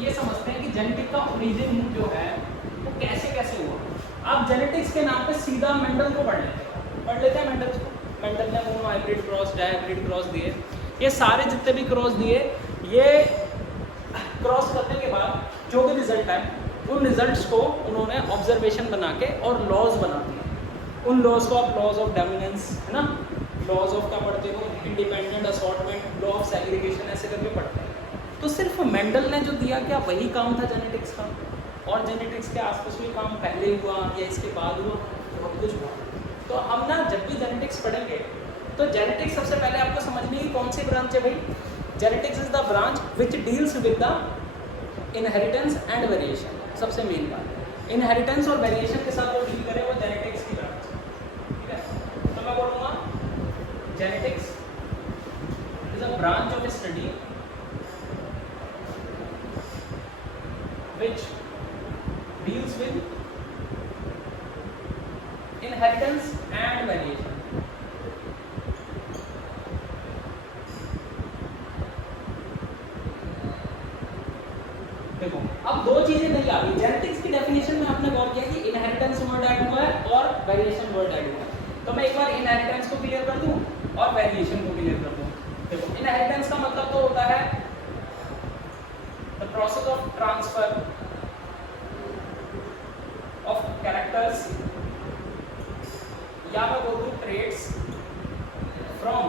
ये समझते हैं कि जेनेटिक का ओरिजिन जो है वो कैसे कैसे हुआ। आप जेनेटिक्स के नाम पे सीधा मेंडल को पढ़ लेते हैं मेंडल को। मेंडल ने mono hybrid cross, dihybrid cross दिए, ये सारे जितने भी क्रॉस दिए, ये क्रॉस करने के बाद जो भी रिजल्ट आए उन रिजल्ट्स को उन्होंने ऑब्जर्वेशन बना के और लॉज बना दिए। उन लॉज को आप लॉज ऑफ डोमिनेंस, है ना, लॉज ऑफ क्या पढ़ते हो, independent assortment, law of segregation, ऐसे करके पढ़ते हैं। तो सिर्फ मेंडल ने जो दिया क्या वही काम था जेनेटिक्स का, और जेनेटिक्स के आसपास कोई काम पहले हुआ या इसके बाद हुआ, बहुत कुछ हुआ। तो हम ना जब भी जेनेटिक्स पढ़ेंगे तो जेनेटिक्स सबसे पहले आपको समझनी है कौन सी ब्रांच है भाई। Genetics is the branch which deals with the inheritance and variation. सबसे मेन बात इनहेरिटेंस और वेरिएशन के साथ जो डील करे वो जेनेटिक्स की ब्रांच है, ठीक है। तो मैं बोलूँगा genetics is a branch of study which deals with inheritance and variation। देखो अब दो चीजें नहीं आ गई जेनेटिक्स की डेफिनेशन में। आपने गौर किया कि इनहेरिटेंस वर्ड ऐड हुआ है और वेरिएशन वर्ड ऐड हुआ है। तो मैं एक बार इनहेरिटेंस को क्लियर कर दूं और वेरिएशन को क्लियर कर दूं। देखो इनहेरिटेंस का मतलब तो होता है the process of transfer of characters, या मैं बोल दूं traits from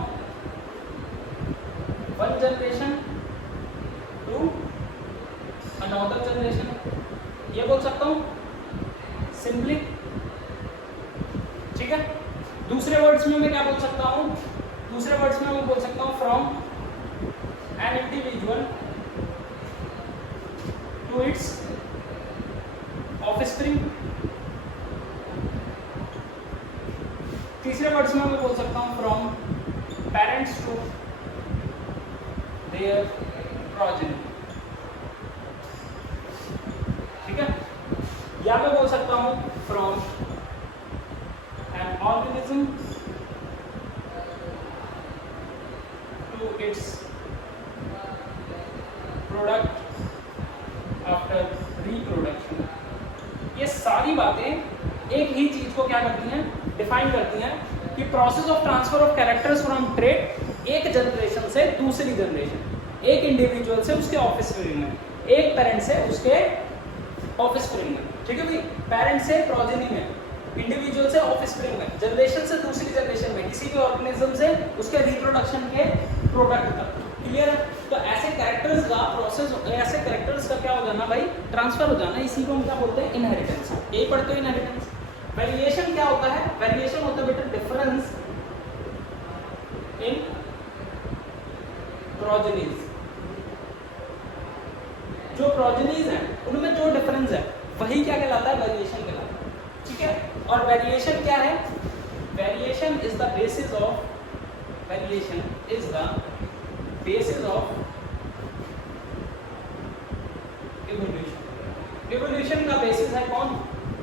one generation to another generation, ये बोल सकता हूं सिंपली, ठीक है। दूसरे वर्ड्स में मैं क्या बोल सकता हूं, दूसरे वर्ड्स में मैं बोल सकता हूं from an individual to its offspring। तीसरे वर्ड्स में मैं बोल सकता हूं from parents to their progeny, ठीक है। या मैं बोल सकता हूं from an organism to its product after reproduction. ये सारी बातें एक ही चीज को क्या करती हैं, डिफाइन करती हैं कि process of transfer of characters from trait एक जनरेशन से दूसरी जनरेशन, एक इंडिविजुअल से उसके ऑफस्प्रिंग में, एक पेरेंट से उसके ऑफस्प्रिंग में, ठीक है भाई। पेरेंट से प्रोजेनी में, इंडिविजुअल से ऑफस्प्रिंग में, जनरेशन से दूसरी जनरेशन में, किसी भी ऑर्गेनिज्म से उसके रिप्रोडक्शन के प्रोडक्ट तक, क्लियर है। तो ऐसे कैरेक्टर्स का प्रोसेस, ऐसे कैरेक्टर्स का क्या हो जाना भाई, ट्रांसफर हो जाना, इसी को हम क्या बोलते हैं, इनहेरिटेंस। यही पढ़ते हो इनहेरिटेंस। वेरिएशन क्या होता है, वेरिएशन होता है बेटा डिफरेंस इन प्रोजेनीज। जो प्रोजेनीज हैं उनमें जो डिफरेंस है वही क्या कहलाता है, वेरिएशन कहलाता है, ठीक है। और वेरिएशन क्या है, variation is the basis of, variation is the basis of evolution. Evolution का बेसिस है कौन,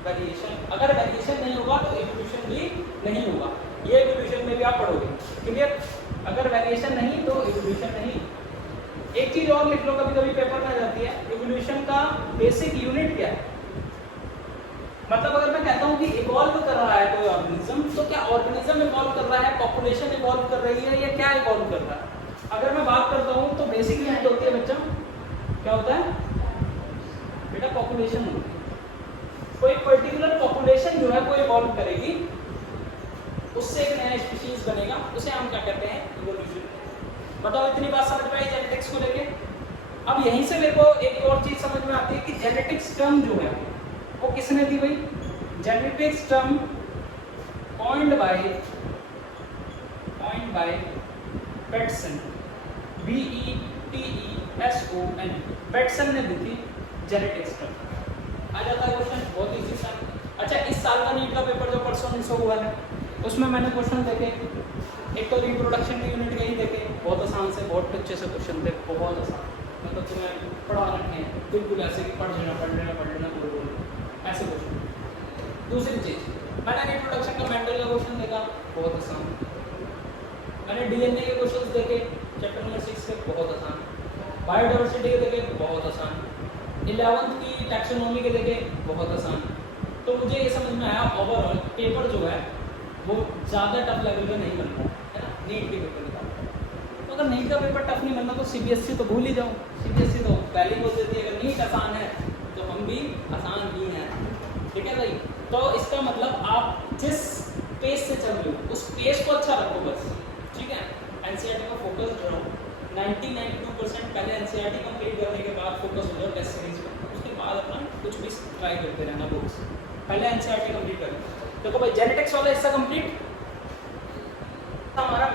वेरिएशन। अगर वेरिएशन नहीं होगा तो इवोल्यूशन भी नहीं होगा, ये इवोल्यूशन में भी आप पढ़ोगे, क्लियर। अगर वेरिएशन नहीं तो इवोल्यूशन नहीं। एक चीज और लिख लो, कभी कभी पेपर में आ जाती है, इवोल्यूशन का बेसिक यूनिट क्या है। मतलब अगर मैं कहता हूँ कि इवॉल्व कर रहा है कोई ऑर्गेनिज्म, तो क्या ऑर्गेनिज्म इवॉल्व कर रहा है, पॉपुलेशन इवॉल्व कर रही है, या क्या इवॉल्व कर रहा है। अगर मैं बात करता हूँ तो बेसिक यूनिट होती है बच्चा, क्या होता है बेटा, पॉपुलेशन होती है। कोई पर्टिकुलर पॉपुलेशन जो है वो इवॉल्व करेगी, उससे एक नया स्पीशीज बनेगा, उसे हम क्या कहते हैं, इवोल्यूशन। बताओ इतनी बात समझ में आई जेनेटिक्स को लेके। अब यहीं से मेरे को एक और चीज समझ में आती है कि जेनेटिक्स टर्म जो है वो किसने दी भाई, genetics term coined bye Bateson, BETESON, Bateson ने दी थी जेनेटिक्स टर्म। आ जाता है क्वेश्चन, बहुत इजी सा। अच्छा, इस साल का नीट का पेपर जो परसों मिस हुआ है उसमें मैंने क्वेश्चन देखे, एक तो रिप्रोडक्शन के यूनिट यही देखे, बहुत आसान से, बहुत अच्छे से क्वेश्चन थे, बहुत आसान, मतलब तुम्हें पढ़ा रखे हैं बिल्कुल ऐसे कि पढ़ लेना बोल ऐसे क्वेश्चन। दूसरी चीज, मैंने रिप्रोडक्शन का मेंडल का क्वेश्चन देखा, बहुत आसान। मैंने DNA के क्वेश्चन देखे चैप्टर नंबर 6 के, बहुत आसान। बायोडाइवर्सिटी के देखे, बहुत आसान। 11th की टैक्सोनॉमी के देखे बहुत आसान। तो मुझे ये समझ में आया ओवरऑल पेपर जो है वो ज़्यादा टफ लेवल का नहीं बनता है ना, नीट के पेपर निकालता। तो अगर नीट का पेपर टफ नहीं बनता तो सीबीएसई तो भूल ही जाओ, सीबीएसई तो पहले ही बोल देती है अगर नीट आसान है तो हम भी आसान ही हैं, ठीक है भाई। तो इसका मतलब आप जिस पेस से चल रहे हो उस पेस को अच्छा रखो बस, ठीक है। एनसीईआरटी का फोकस रहो, 90-92% पहले एनसीईआरटी कंप्लीट करने के बाद फोकस हो जाओ टेस्ट सीरीज पे, उसके बाद अपना कुछ भी ट्राई करते रहना बुक्स, पहले एनसीईआरटी कंप्लीट करना। देखो भाई जेनेटिक्स वाला हिस्सा कंप्लीट हमारा।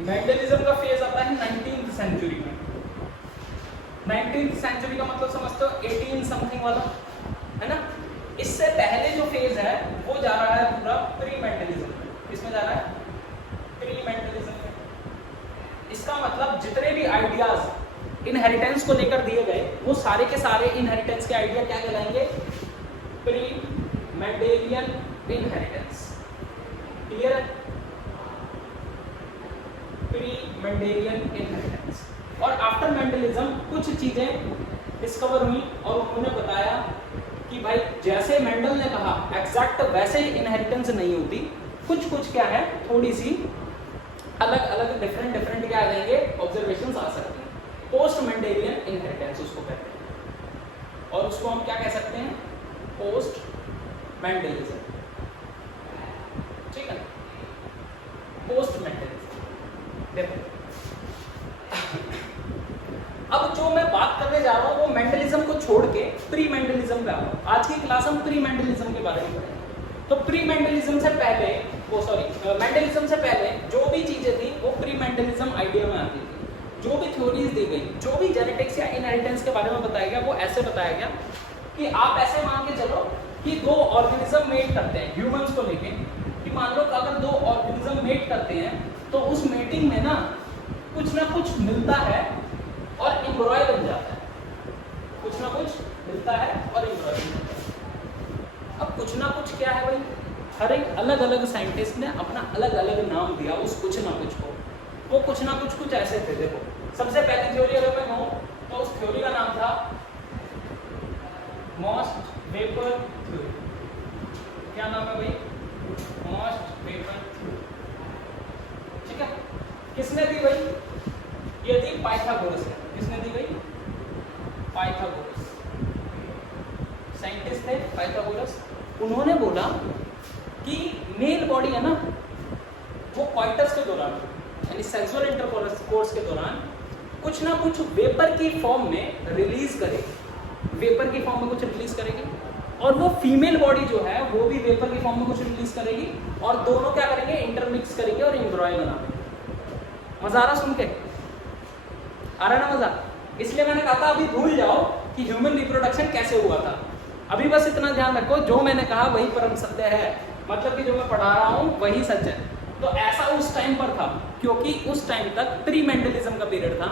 मेंडलिज्म का फेज आता है 19th सेंचुरी में। 19th सेंचुरी का मतलब समझते हो 18 समथिंग वाला, है ना। इससे पहले जो फेज है वो जा रहा है पूरा प्री मेंडलिज्म में। किसमें जा रहा है? प्री मेंडलिज्म में। इसका मतलब जितने भी आइडियाज इनहेरिटेंस को लेकर दिए गए वो सारे के सारे इनहेरिटेंस के आइडिया क्या कहलाएंगे? Pre Mendelian inheritance. क्लियर है? Pre Mendelian inheritance. और आफ्टर मेंडलिज्म कुछ चीजें डिस्कवर हुई और उन्होंने बताया कि भाई जैसे मेंडल ने कहा एग्जैक्ट वैसे ही इनहेरिटेंस नहीं होती, कुछ क्या है थोड़ी सी अलग अलग डिफरेंट क्या आ जाएंगे ऑब्जर्वेशंस आ सकते हैं। पोस्ट मेंडेलियन इनहेरिटेंस उसको कहते हैं और उसको हम क्या कह सकते हैं? पोस्ट मेंडलिज्म, ठीक है। Post Mendelism. देखो अब जो मैं बात करने जा रहा हूं वो मेंडलिज्म को छोड़ के प्री मेंडलिज्म पे आ रहा हूं। आज की क्लास हम प्री मेंडलिज्म के बारे में पढ़ेंगे। तो प्री मेंडलिज्म से पहले मेंडलिज्म से पहले जो भी चीजें थी वो प्री मेंडलिज्म आइडिया में आती थी। जो भी थ्योरीज दी गई, जो भी जेनेटिक्स या इनहेरिटेंस के बारे में बताया गया वो ऐसे बताया गया कि आप ऐसे मान के चलो कि दो ऑर्गेनिज्म मेट करते हैं ह्यूमंस को लेके, कि मान लो अगर दो ऑर्गेनिज्म मेट करते हैं तो उस मेटिंग में ना कुछ मिलता है और एम्ब्रॉय बन जाता है। कुछ ना कुछ मिलता है और एम्ब्रॉय बन जाता है। अब कुछ ना कुछ क्या है भाई? हर एक अलग अलग साइंटिस्ट ने अपना अलग अलग नाम दिया उस कुछ ना कुछ को। वो कुछ ना कुछ ऐसे थे। देखो सबसे पहली थ्योरी अगर मैं कहूँ तो उस थ्योरी का नाम था मोस्ट वेपर थ्योरी। क्या नाम है भाई? मोस्ट वेपर थ्योरी, ठीक है। किसने दी भाई? ये दी पाइथागोरस ने। किसने दी भाई? पाइथागोरस। साइंटिस्ट थे पाइथागोरस। उन्होंने बोला कि मेल बॉडी है ना वो कॉइटस के दौरान यानी सेक्सुअल इंटरकोर्स के दौरान कुछ ना कुछ वेपर की फॉर्म में रिलीज करेगी। वेपर की फॉर्म में कुछ रिलीज करेगी और वो फीमेल बॉडी जो है वो भी वेपर की फॉर्म में कुछ रिलीज करेगी और दोनों क्या करेंगे? इंटरमिक्स करेंगे और एम्ब्रॉय बनाएंगे। मजा आ रहा सुन के? आ रहा ना मजा? इसलिए मैंने कहा था अभी भूल जाओ कि ह्यूमन रिप्रोडक्शन कैसे हुआ था। अभी बस इतना ध्यान रखो जो मैंने कहा वही परम सत्य है, मतलब कि जो मैं पढ़ा रहा हूँ वही सच है। तो ऐसा उस टाइम पर था क्योंकि उस टाइम तक प्री मेंडलिज्म का पीरियड था।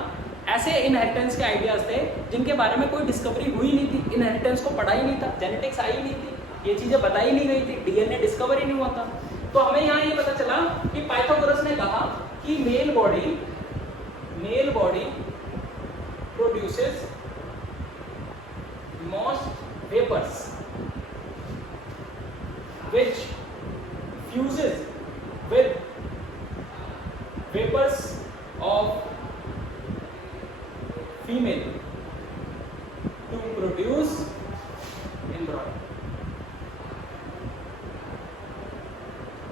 ऐसे इनहेरिटेंस के आइडियाज थे जिनके बारे में कोई डिस्कवरी हुई नहीं थी, इनहेरिटेंस को पढ़ा ही नहीं था, जेनेटिक्स आई नहीं थी, ये चीजें बताई नहीं गई थी, डीएनए डिस्कवर ही नहीं हुआ था। तो हमें यहाँ ये पता चला कि पाइथागोरस ने कहा कि male body produces most vapours which fuses with vapors of female to produce embryo।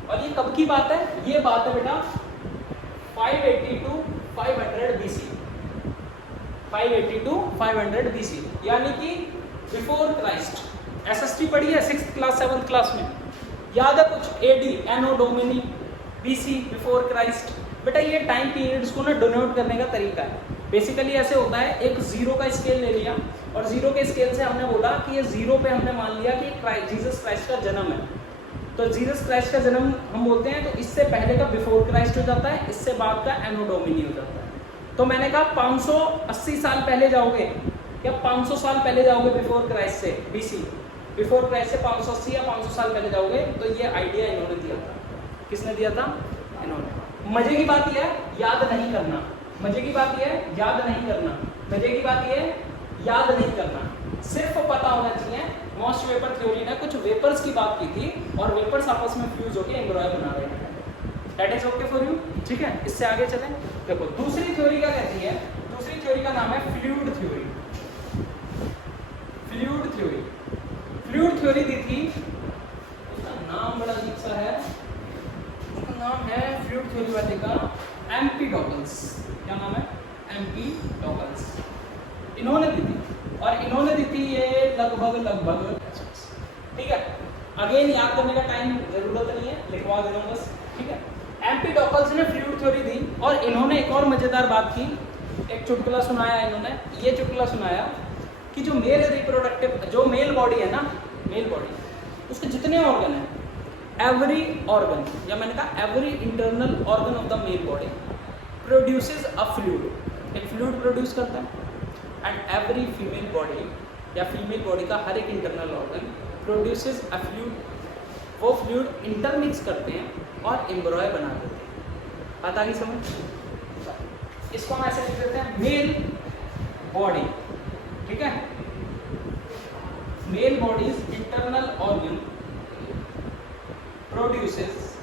और ये कब की बात है? ये बात है बेटा 580 to 500 BC। 580 to 500 BC यानी कि बिफोर क्राइस्ट। एसएसटी पढ़ी है 6th क्लास 7th क्लास में, याद है कुछ? एडी एनो डोमिनी बीसी बिफोर क्राइस्ट। बेटा ये टाइम पीरियड्स को ना डोनोट करने का तरीका है। बेसिकली ऐसे होता है, एक जीरो का स्केल ले लिया और जीरो के स्केल से हमने बोला कि ये जीरो पे हमने मान लिया कि जीसस क्राइस्ट का जन्म है। तो जीसस क्राइस्ट का जन्म हम बोलते हैं तो इससे पहले का बिफोर क्राइस्ट हो जाता है, इससे बाद का एनो डोमिनी हो जाता है। तो मैंने कहा 580 साल पहले जाओगे या 500 साल पहले जाओगे बिफोर क्राइस्ट से, बीसी बिफोर क्राइस्ट से 580 या 500 साल पहले जाओगे तो ये आइडिया इन्होंने दिया था। किसने दिया था? इन्होंने। मजे की बात यह है याद नहीं करना, मजे की बात यह है याद नहीं करना, मजे की बात यह है याद नहीं करना, सिर्फ पता होना चाहिए। मोस्ट वेपर थ्योरी ने कुछ वेपर्स की बात की थी और वेपर्स आपस में फ्यूज होकर एम्ब्रॉय बना रहे हैं। That is okay for you, ठीक है। इससे आगे चलें। देखो दूसरी थ्योरी क्या कहती है, दूसरी थ्योरी का नाम है fluid theory. Fluid theory, fluid theory दी थी, उसका नाम बड़ा अजीब सा है, उसका नाम है फ्लूइड थ्योरी वाले का एम्पिडोकल्स। क्या नाम है? एम्पिडोकल्स। इन्होंने दी थी और इन्होंने दी थी ये लगभग, ठीक है। अगेन याद करने का टाइम जरूरत नहीं है, लिखवा दे रहा हूँ बस, ठीक है। एम्पिडोकल्स ने फ्लूइड थ्योरी दी और इन्होंने एक और मजेदार बात की, एक चुटकुला सुनाया इन्होंने। ये चुटकुला सुनाया कि जो मेल रिप्रोडक्टिव, जो मेल बॉडी है ना, मेल बॉडी, उसके जितने ऑर्गन हैं, एवरी ऑर्गन, या मैंने कहा every internal organ of the male body produces a fluid, एक फ्लूइड प्रोड्यूस करता है। एंड एवरी फीमेल बॉडी या फीमेल बॉडी का हर एक internal organ produces a fluid, वो फ्लूइड इंटरमिक्स करते हैं और एम्ब्रॉय बना देते हैं। बात आ गई समझ? इसको हम ऐसे लिख देते हैं मेल बॉडी, ठीक है। Male body's internal organ produces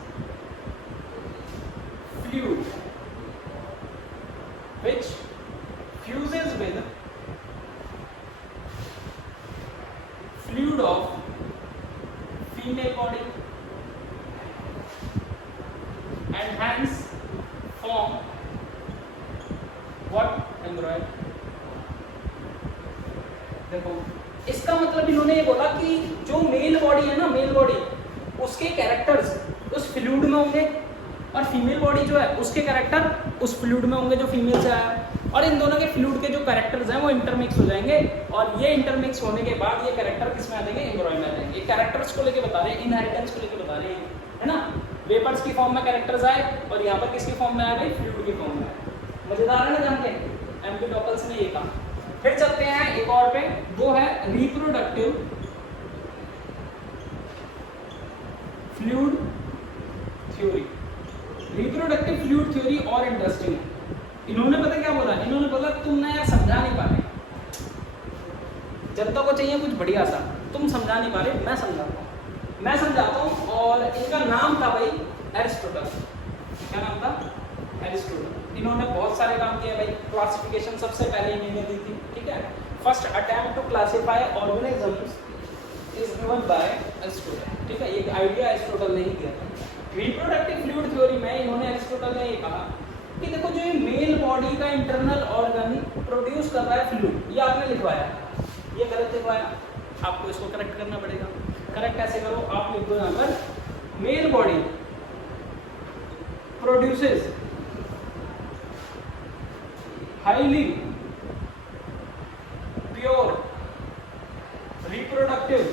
fluid which fuses with fluid of female body and hence form what? Embryo। देखो इसका मतलब इन्होंने ये बोला कि जो मेल बॉडी है ना, मेल बॉडी, उसके कैरेक्टर्स उस फ्लूइड में होंगे और फीमेल बॉडी जो है उसके कैरेक्टर उस फ्लूइड में होंगे जो फीमेल से आया, और इन दोनों के फ्लूइड के जो कैरेक्टर्स हैं वो इंटरमिक्स हो जाएंगे और ये इंटरमिक्स होने के बाद ये कैरेक्टर किस में आ जाएंगे? एम्ब्रॉय में आ जाएंगे। ये कैरेक्टर्स को लेके बता रहे हैं, इनहेरिटेंस को लेके बता रहे हैं, है ना। वेपर्स की फॉर्म में कैरेक्टर्स आए और यहाँ पर किसकी फॉर्म में आ गए? फ्लूइड की फॉर्म में। मजेदार है ना जान के, एम्पिडोकल्स ने ये कहा। फिर चलते हैं एक और पे, वो है reproductive fluid theory. Reproductive fluid theory और इंटरेस्टिंग है। इन्होंने पता क्या बोला? इन्होंने बोला तुम ना यार समझा नहीं पा रहे, जनता को चाहिए कुछ बढ़िया सा, तुम समझा नहीं पा रहे, मैं समझाता हूँ, मैं समझाता हूँ। और इनका नाम था भाई एरिस्टोटल। क्या नाम था? एरिस्टोटल। इन्होंने बहुत सारे काम किए भाई। क्लासिफिकेशन सबसे पहले इन्होंने दी थी, ठीक है। First attempt to classify organisms is given by Aristotle, ठीक है। ये आइडिया एरिस्टोटल ने ही दिया था। रिप्रोडक्टिव फ्लूइड थ्योरी में इन्होंने एरिस्टोटल ने ये कहा कि देखो जो ये मेल बॉडी का इंटरनल ऑर्गन प्रोड्यूस कर रहा है फ्लूइड, ये आपने लिखवाया, ये गलत लिखवाया, आपको इसको करेक्ट करना पड़ेगा। करेक्ट कैसे करो? आप लिख दो यहाँ पर male body produces highly pure reproductive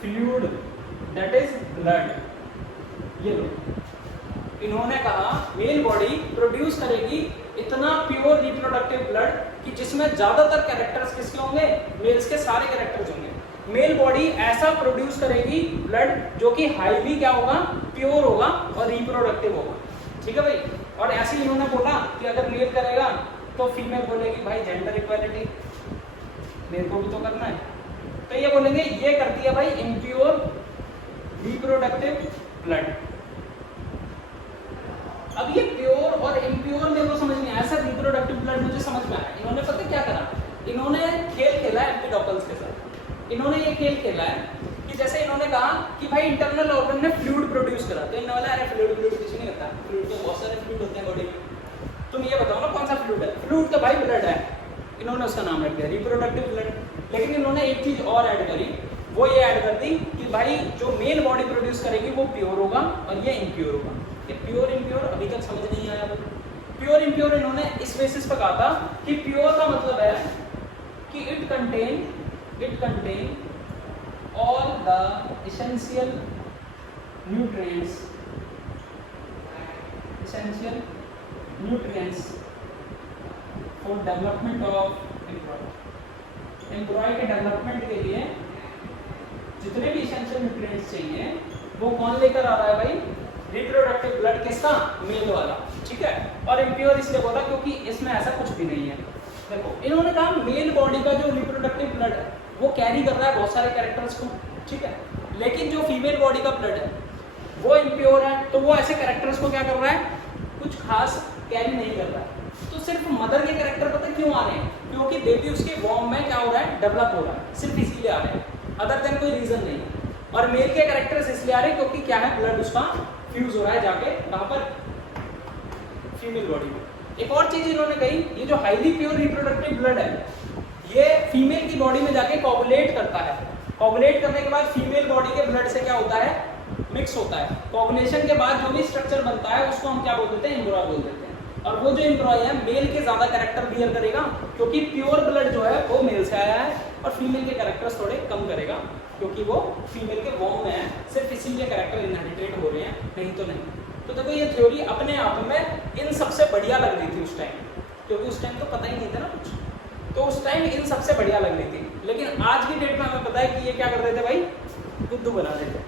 fluid that is blood. ये लो, इन्होंने कहा मेल बॉडी प्रोड्यूस करेगी इतना प्योर रिप्रोडक्टिव ब्लड कि जिसमें ज्यादातर कैरेक्टर्स किसके होंगे? मेल्स के सारे कैरेक्टर्स होंगे। मेल बॉडी ऐसा प्रोड्यूस करेगी ब्लड जो कि हाईली क्या होगा? प्योर होगा और रिप्रोडक्टिव होगा, ठीक है भाई। और ऐसे ही इन्होंने बोला कि अगर मेल करेगा तो फीमेल बोलेगी भाई जेंडर इक्वालिटी, मेरे को भी तो करना है, तो ये बोलेंगे ये करती है भाई इम्प्योर रिप्रोडक्टिव ब्लड। अब ये प्योर और इम्प्योर मेरे को समझ नहीं आया, ऐसा रिप्रोडक्टिव ब्लड मुझे समझ में आया। इन्होंने पता क्या करा? इन्होंने खेल खेला है एम्पिडोकल्स के साथ। इन्होंने ये खेल खेला है कि जैसे इन्होंने कहा कि भाई इंटरनल ऑर्गन ने फ्लूइड प्रोड्यूस करा, तो इन्होंने अरे फ्लूइड कुछ नहीं करता, फ्लूइड तो बहुत सारे फ्लूइड होते हैं बॉडी में, तुम ये बताओ ना कौन सा फ्लूइड है? फ्लूइड तो भाई ब्लड है। इन्होंने उसका नाम रख दिया रिप्रोडक्टिव ब्लड। लेकिन इन्होंने एक चीज और ऐड करी, वो ये ऐड कर दी कि भाई जो मेल बॉडी प्रोड्यूस करेगी वो प्योर होगा और ये इम्प्योर होगा। ये प्योर इम्प्योर अभी तक समझ नहीं आया। प्योर इम्प्योर इन्होंने इस बेसिस पर कहा था कि प्योर का मतलब है कि it contain all the essential nutrients for development of embryo। एम्ब्रॉय के डेवलपमेंट के लिए जितने भी essential nutrients चाहिए वो कौन लेकर आ रहा है भाई? रिप्रोडक्टिव ब्लड किसका? मेल वाला। ठीक है। और इम्प्योर इसलिए बोला क्योंकि इसमें ऐसा कुछ भी नहीं है। देखो इन्होंने कहा मेल बॉडी का जो रिप्रोडक्टिव ब्लड है वो कैरी कर रहा है बहुत सारे कैरेक्टर्स को, ठीक है, लेकिन जो फीमेल बॉडी का ब्लड है वो इम्प्योर है, तो वो ऐसे कैरेक्टर्स को क्या कर रहा है, कुछ खास कैरी नहीं कर रहा है। तो सिर्फ मदर के कैरेक्टर पता क्यों आ रहे हैं, क्योंकि बेबी उसके वॉर्म में क्या हो रहा है, डेवलप हो रहा है, सिर्फ इसीलिए आ रहे हैं, अदर देन कोई रीजन नहीं है। और मेल के कैरेक्टर्स इसलिए आ रहे हैं क्योंकि क्या है, ब्लड उसका फ्यूज हो रहा है जाके कहाँ पर, फीमेल बॉडी में। एक और चीज इन्होंने कही, ये जो हाईली प्योर रिप्रोडक्टिव ब्लड है ये फीमेल की बॉडी में जाके कोगुलेट करता है। कोगुलेट करने के बाद फीमेल बॉडी के ब्लड से क्या होता है, मिक्स होता है। कोगुलेशन के बाद जो भी स्ट्रक्चर बनता है उसको हम क्या बोल देते हैं, एम्ब्रॉय बोल देते हैं। और वो जो एम्ब्रॉय है मेल के ज्यादा कैरेक्टर बियर करेगा क्योंकि प्योर ब्लड जो है वो मेल से आया है, और फीमेल के कैरेक्टर्स थोड़े कम करेगा क्योंकि वो फीमेल के वॉर्म में है, सिर्फ इसीलिए कैरेक्टर इनहेरिटेड हो रहे हैं, नहीं तो नहीं। तो देखो ये थ्योरी अपने आप में इन सबसे बढ़िया लग रही थी उस टाइम, क्योंकि उस टाइम तो पता ही नहीं था ना कुछ, तो उस टाइम इन सबसे बढ़िया लग रही थी। लेकिन आज की डेट में हमें पता है कि ये क्या कर रहे थे भाई, बुद्धू बना रहे थे,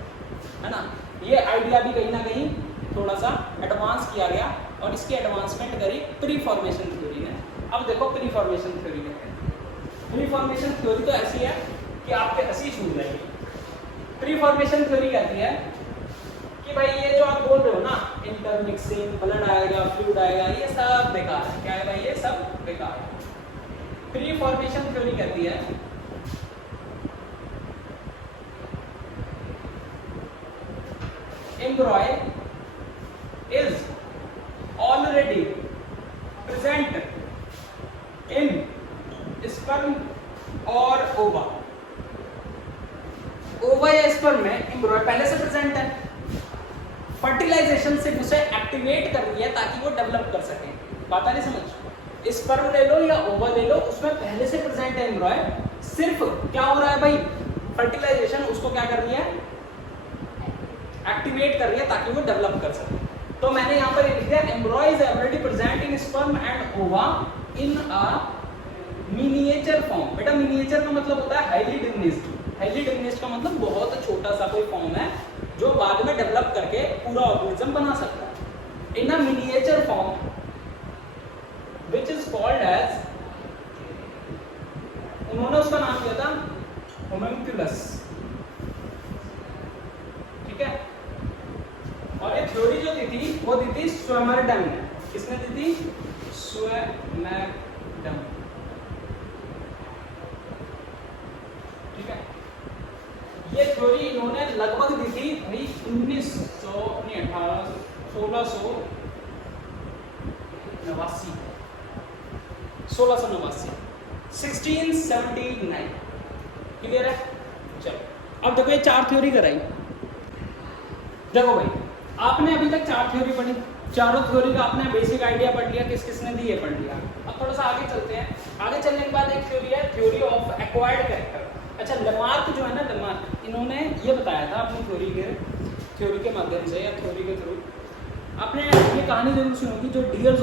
है ना। ये आइडिया भी कहीं ना कहीं थोड़ा सा एडवांस किया गया, और इसकी एडवांसमेंट करी प्री फॉर्मेशन थ्योरी ने। अब देखो प्री फॉर्मेशन थ्योरी ने, प्री फॉर्मेशन थ्योरी तो ऐसी है कि आपके हंसी छूट जाएगी। प्री फॉर्मेशन थ्योरी कहती है कि भाई ये जो आप बोल रहे हो ना, इंटरमिक्सिंग, ब्लड आएगा, फ्लूइड आएगा, ये सब बेकार है। क्या है भाई, ये सब बेकार है। प्री फॉर्मेशन थ्योरी कहती है एम्ब्रॉय is already present in sperm और ओवा। ओवा या स्पर्म में एम्ब्रॉय पहले से प्रेजेंट है, फर्टिलाइजेशन से उसे एक्टिवेट कर रही है ताकि वो डेवलप कर सके। बात आ रही समझ, स्पर्म ले लो या ओवा ले लो, उसमें पहले से प्रेजेंट है एम्ब्रॉय, सिर्फ क्या हो रहा है भाई, फर्टिलाइजेशन उसको क्या कर रही है, एक्टिवेट कर रही है ताकि वो डेवलप कर सके। तो मैंने यहाँ पर लिख दिया एम्ब्रॉय is already present in sperm and ओवा इन अ मिनिएचर फॉर्म। बेटा मिनिएचर का मतलब होता है हाईली डिमिनिश्ड। हाईली डिमिनिश्ड का मतलब बहुत छोटा सा कोई फॉर्म है जो बाद में डेवलप करके पूरा ऑर्गेनिज्म बना सकता है। In a miniature form which is called as, उन्होंने उसका नाम दिया था होम्यूंकुलस, ठीक है। और ये थ्योरी जो दी थी वो दी थी स्वेमरडम ने। किसने दी थी, स्वेमरडम, ठीक है। ये थ्योरी इन्होंने लगभग दी थी भाई 1679। क्लियर है। चलो अब देखो ये चार थ्योरी कराई। देखो भाई आपने अभी तक चार थ्योरी पढ़ी, चारों थ्योरी का आपने बेसिक आइडिया पढ़ लिया, किस किसने दी है पढ़ लिया। अब थोड़ा सा आगे चलते हैं। आगे चलने के बाद एक थ्योरी है थ्योरी ऑफ एक्वायर्ड कैरेक्टर। अच्छा लेमार्क जो है ना, लेमार्क इन्होंने ये बताया था अपनी थ्योरी के माध्यम से या थ्योरी के थ्रू, आपने ये कहानी जरूर सुनी होगी जो डियर्स,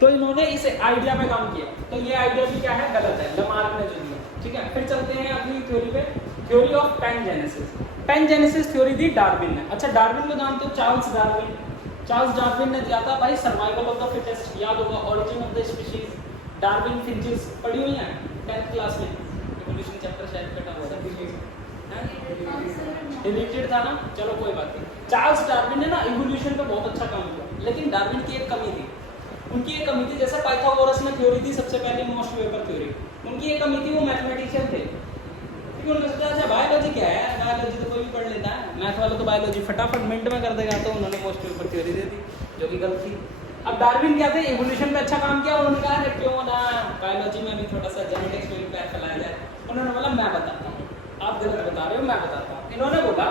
तो इन्होंने इस आइडिया पे काम किया। तो ये आइडिया भी क्या है, गलत है, लेमार्क ने जो दिया, ठीक है। फिर चलते हैं अपनी थ्योरी पे, theory of pangenesis. Pangenesis theory दी डार्विन ने। अच्छा डार्विन को जानते हो, चार्ल्स डार्विन। चार्ल्स डार्विन ने दिया था भाई सर्वाइवल ऑफ द फिटेस्ट, याद होगा, origin of the species, Darwin finches पढ़ी हुई है 10th क्लास में, इवोल्यूशन चैप्टर शायद कटा हुआ था, रिलेटेड था ना, चलो कोई बात नहीं। चार्ल्स डार्विन ने ना इवोल्यूशन पे बहुत अच्छा काम किया, लेकिन डार्विन की एक कमी थी, उनकी एक कमी थी, जैसे पाइथागोरस ने थ्योरी थी सबसे पहले मोस्ट वेपर थ्योरी, उनकी एक कमी थी, वो मैथमेटिशियन थे। क्योंकि उन्होंने सोचा अच्छा बायोलॉजी क्या है, बायोलॉजी तो कोई भी पढ़ लेता है, मैथ वाला तो बायोलॉजी फटाफट मिनट में कर देगा, तो उन्होंने मोस्ट वेपर थ्योरी दे दी जो कि गलत थी। अब डार्विन क्या थे, इवोल्यूशन पे अच्छा काम किया, उन्होंने कहा अरे क्यों ना बायोलॉजी में भी थोड़ा सा जेनेटिक्स में भी पैर फैलाया जाए। उन्होंने बोला मैं बताता हूँ, आप गलत बता रहे हो, मैं बताता हूँ। इन्होंने बोला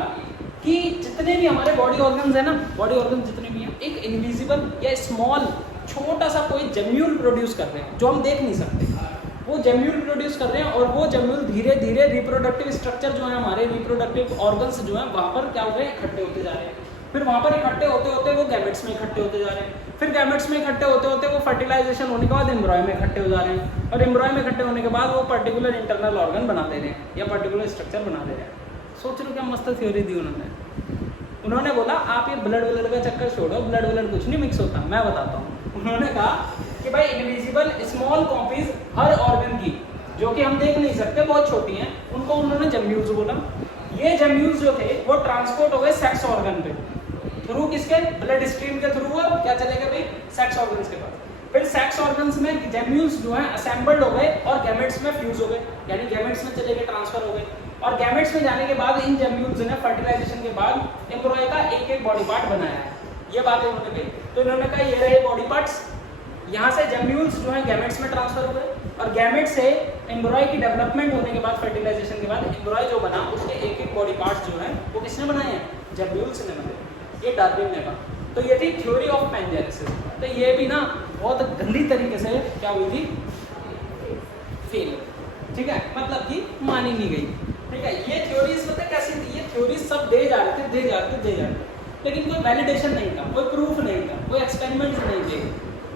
कि जितने भी हमारे बॉडी ऑर्गन्स है ना, बॉडी ऑर्गन जितने भी हैं, एक इनविजिबल या स्मॉल छोटा सा कोई जेम्यूल प्रोड्यूस कर रहे हैं जो हम देख नहीं सकते, वो जेम्यूल प्रोड्यूस कर रहे हैं, और वो जेम्यूल धीरे धीरे रिप्रोडक्टिव स्ट्रक्चर जो है हमारे रिप्रोडक्टिव ऑर्गन्स जो है वहाँ पर क्या हो रहे हैं, इकट्ठे होते जा रहे हैं। फिर वहाँ पर इकट्ठे होते होते वो गैमेट्स में इकट्ठे होते जा रहे हैं, फिर गैमेट्स में इकट्ठे होते होते वो फर्टिलाइजेशन होने के बाद एम्ब्रॉय में इकट्ठे हो जा रहे हैं, और एम्ब्रॉय में इकट्ठे होने के बाद वो पर्टिकुलर इंटरनल ऑर्गन बना दे रहे हैं या पर्टिकुलर स्ट्रक्चर बना दे रहे हैं। सोच लो क्या मस्त थ्योरी दी उन्होंने। उन्होंने बोला आप ये ब्लड का चक्कर छोड़ो, ब्लड कुछ नहीं मिक्स होता, मैं बताता हूँ। उन्होंने कहा कि भाई इनविजिबल स्मॉल कॉपीज हर ऑर्गन की जो कि हम देख नहीं सकते, बहुत छोटी हैं, उनको उन्होंने जम्यूल्स बोला। ये जम्यूल्स जो थे वो ट्रांसपोर्ट हो गए सेक्स ऑर्गन पे, थ्रू किसके, ब्लड स्ट्रीम के थ्रू हुआ, क्या चलेगा भाई, सेक्स ऑर्गन्स के पास। फिर सेक्स ऑर्गन्स में जम्यूल्स जो है असेंबल्ड हो गए और गैमेट्स में फ्यूज हो गए, यानी गैमेट्स में चले गए, ट्रांसफर हो गए। और गैमेट्स में जाने के बाद इन जम्यूल्स ने फर्टिलाइजेशन के बाद एम्ब्रॉय का एक एक बॉडी पार्ट बनाया है, ये बात उन्होंने कही। तो इन्होंने कहा ये रहे बॉडी पार्ट्स, यहाँ से जम्यूल्स जो है गैमेट्स में ट्रांसफर हो गए और गैमेट से एम्ब्रॉय की डेवलपमेंट होने के बाद, फर्टिलाइजेशन के बाद एम्ब्रॉय जो बना उसके एक एक बॉडी पार्ट्स जो है वो किसने बनाए हैं, जम्यूल्स ने बनाए, ये डार्विन ने कहा। तो ये थी थ्योरी ऑफ पैनजेनेसिस। तो ये भी ना बहुत गंदी तरीके से क्या हुई थी, फेल, ठीक है, मतलब कि मानी नहीं गई, ठीक है। ये थ्योरीज पता कैसी थी, ये थ्योरीज सब दे जा रहे थे, लेकिन कोई वैलिडेशन नहीं था, कोई प्रूफ नहीं था, कोई एक्सपेरिमेंट्स नहीं थे,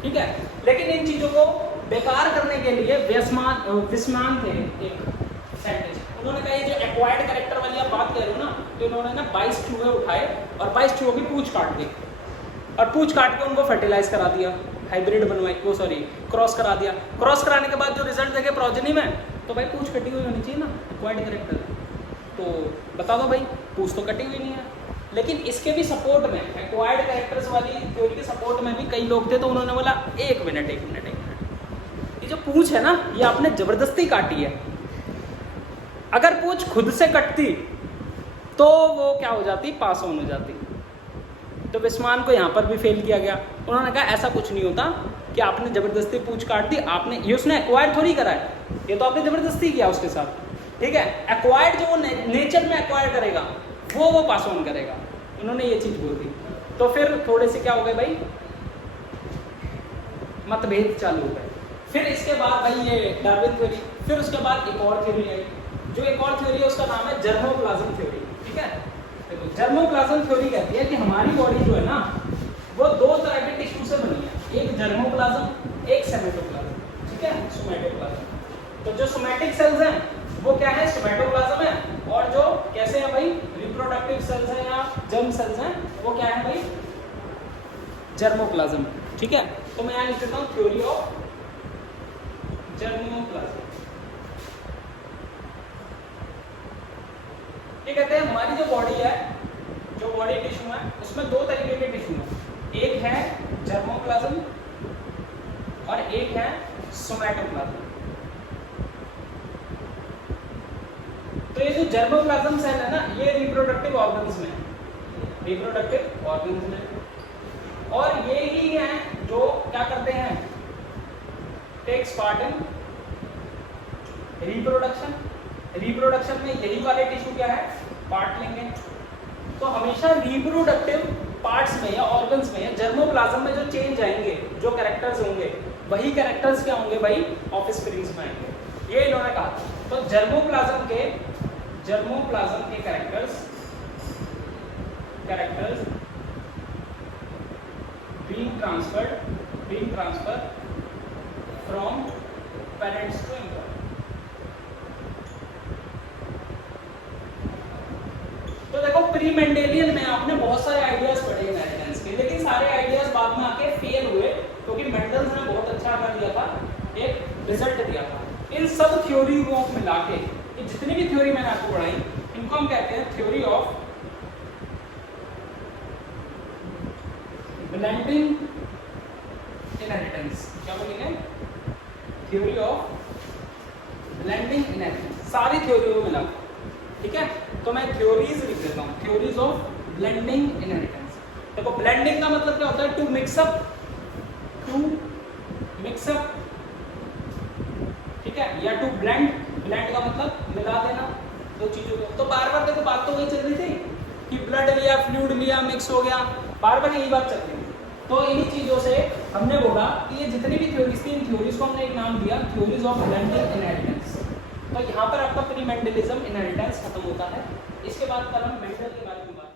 ठीक है। लेकिन इन चीजों को बेकार करने के लिए विस्मान थे एक साइंटिस्ट, उन्होंने कहा ये जो एक्वायर्ड कैरेक्टर वाली आप बात कर रहे हो ना, तो इन्होंने ना 22 चूहे उठाए और 22 चूहों की पूंछ काट दी और पूंछ काट के उनको फर्टिलाइज करा दिया, हाइब्रिड बनवाई, वो सॉरी क्रॉस करा दिया। क्रॉस कराने के बाद जो रिजल्ट देखे प्रोजेनी में, तो भाई पूंछ कटी हुई होनी चाहिए ना, एक्वायर्ड कैरेक्टर, तो बता दो भाई पूंछ तो कटी हुई नहीं है। लेकिन इसके भी सपोर्ट में, एक्वायर्ड कैरेक्टर्स वाली थ्योरी के सपोर्ट में भी कई लोग थे, तो उन्होंने बोला एक मिनट, ये जो पूंछ है ना ये आपने जबरदस्ती काटी है, अगर पूंछ खुद से कटती तो वो क्या हो जाती, पास ऑन हो जाती। तो विस्मान को यहाँ पर भी फेल किया गया। उन्होंने कहा ऐसा कुछ नहीं होता कि आपने जबरदस्ती पूंछ काट दी, आपने ये उसने एक्वायर्ड थोड़ी करा है, ये तो आपने जबरदस्ती किया उसके साथ, ठीक है। एक्वायर्ड जो वो नेचर में एक्वायर करेगा वो पास ऑन करेगा, उन्होंने ये चीज बोल दी। तो फिर थोड़े से क्या हो गए भाई, मतभेद चालू हो गए। फिर इसके बाद भाई ये डार्विन थ्योरी, फिर उसके बाद एक और थ्योरी आई, जो एक और थ्योरी है उसका नाम है जर्मोप्लाज्म थ्योरी, ठीक है। देखो जर्मोप्लाज्म थ्योरी कहती है कि हमारी बॉडी जो है ना वो दो तरह के टिश्यू से बनी है, एक जर्मोप्लाज्म, एक सोमेटोप्लाज्म, ठीक है, सोमेटोप्लाज्म। तो जो सोमेटिक सेल्स हैं वो क्या है, सोमेटोप्लाज्म है, और जो कैसे है भाई, रिप्रोडक्टिव सेल्स हैं या जर्म सेल्स हैं, वो क्या है भाई, जर्मोप्लाज्म, ठीक है। तो मैं यहाँ लिख देता हूँ थ्योरी ऑफ जर्मोप्लाज्म। ये कहते हैं हमारी जो बॉडी है, जो बॉडी टिश्यू है, उसमें दो तरीके के टिश्यू हैं, एक है जर्मोप्लाज्म और एक है सोमेटोप्लाज्म। तो ये जो जर्मोप्लाज्म सेल है ना, ये रिप्रोडक्टिव ऑर्गन्स में, रिप्रोडक्टिव ऑर्गन्स में, और ये ही हैं जो क्या करते हैं, takes part in reproduction. Reproduction में यही वाले टिश्यू क्या है, पार्ट लेंगे। तो हमेशा रिप्रोडक्टिव पार्ट्स में या ऑर्गन्स में, जर्मोप्लाज्म में जो चेंज आएंगे, जो कैरेक्टर्स होंगे, वही कैरेक्टर्स क्या होंगे भाई, ऑफस्प्रिंग्स में आएंगे, ये इन्होंने कहा। तो जर्मोप्लाज्म के characters being transferred from parents to employer। तो देखो प्री मेंडेलियन में आपने बहुत सारे आइडियाज पढ़े इनहेरिटेंस के, लेकिन सारे आइडियाज बाद में आके फेल हुए क्योंकि मेंडल्स ने बहुत अच्छा कर दिया था, एक रिजल्ट दिया था। इन सब थ्योरी को मिला के, ये जितनी भी थ्योरी मैंने आपको पढ़ाई, इनको हम कहते हैं थ्योरी ऑफ ब्लेंडिंग इनहेरिटेंस। क्या बोलेंगे, थ्योरी ऑफ ब्लेंडिंग इनहेरिटेंस, सारी थ्योरी को मिला, ठीक है। तो मैं थ्योरीज लिख देता हूँ, थ्योरीज ऑफ ब्लेंडिंग इनहेरिटेंस। देखो ब्लेंडिंग का मतलब क्या होता है, टू मिक्सअप, ठीक है, या टू ब्लेंड, ब्लेंड का मतलब मिला देना दो चीजों को। तो बार बार देखो बात तो वही चल रही थी कि ब्लड लिया, फ्लूइड लिया, मिक्स हो गया, बार बार यही बात चल रही थी। तो इन्हीं चीजों से हमने बोला कि ये जितनी भी थ्योरीज थी, इन थ्योरीज को हमने एक नाम दिया, थ्योरीज ऑफ ब्लेंडिंग इनहेरिटेंस। तो यहाँ पर आपका प्री मेंडलिज्म इनहेरिटेंस खत्म होता है। इसके बाद कल हम मेंडल के बारे में बात